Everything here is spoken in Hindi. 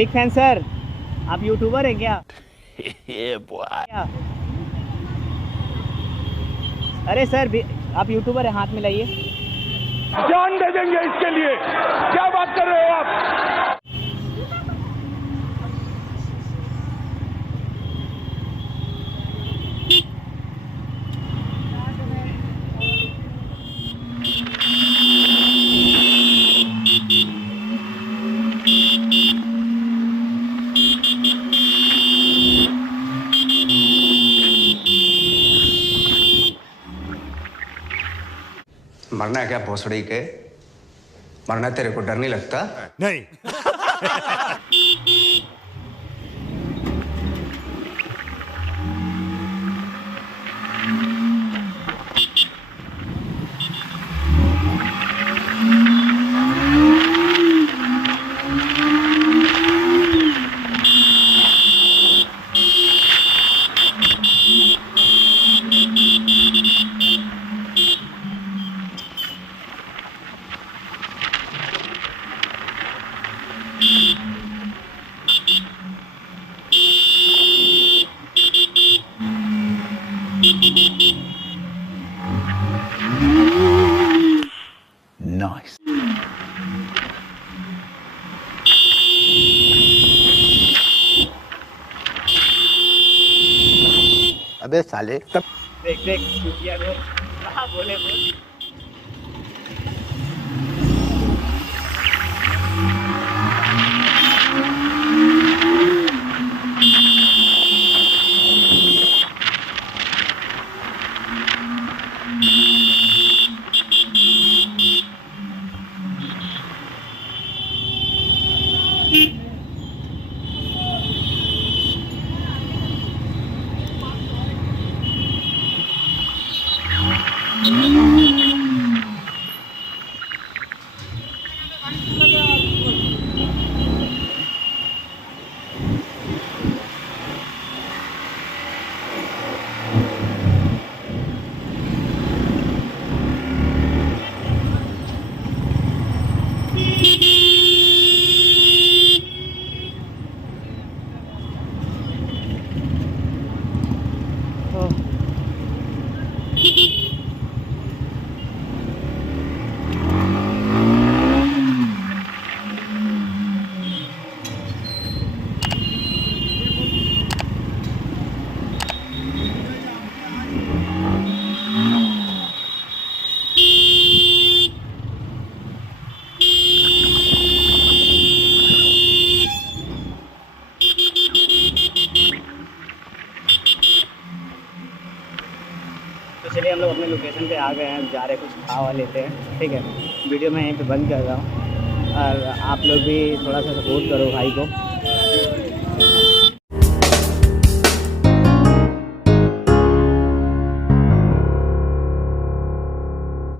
Big fan sir. आप यूट्यूबर हैं क्या? क्या? अरे सर आप यूट्यूबर हैं, हाथ मिलाइए। जान दे देंगे इसके लिए, क्या बात कर रहे हो आप? मरना है क्या भोसड़ी के? मरना तेरे को डर नहीं लगता? नहीं। Nice. अबे साले देख देख चुतिया को कहाँ बोले बोल। तो चलिए हम लोग अपने लोकेशन पे आ गए हैं, जा रहे हैं कुछ खा वा लेते हैं। ठीक है, वीडियो मैं यहीं पे बंद कर रहा हूँ और आप लोग भी थोड़ा सा सपोर्ट करो भाई को।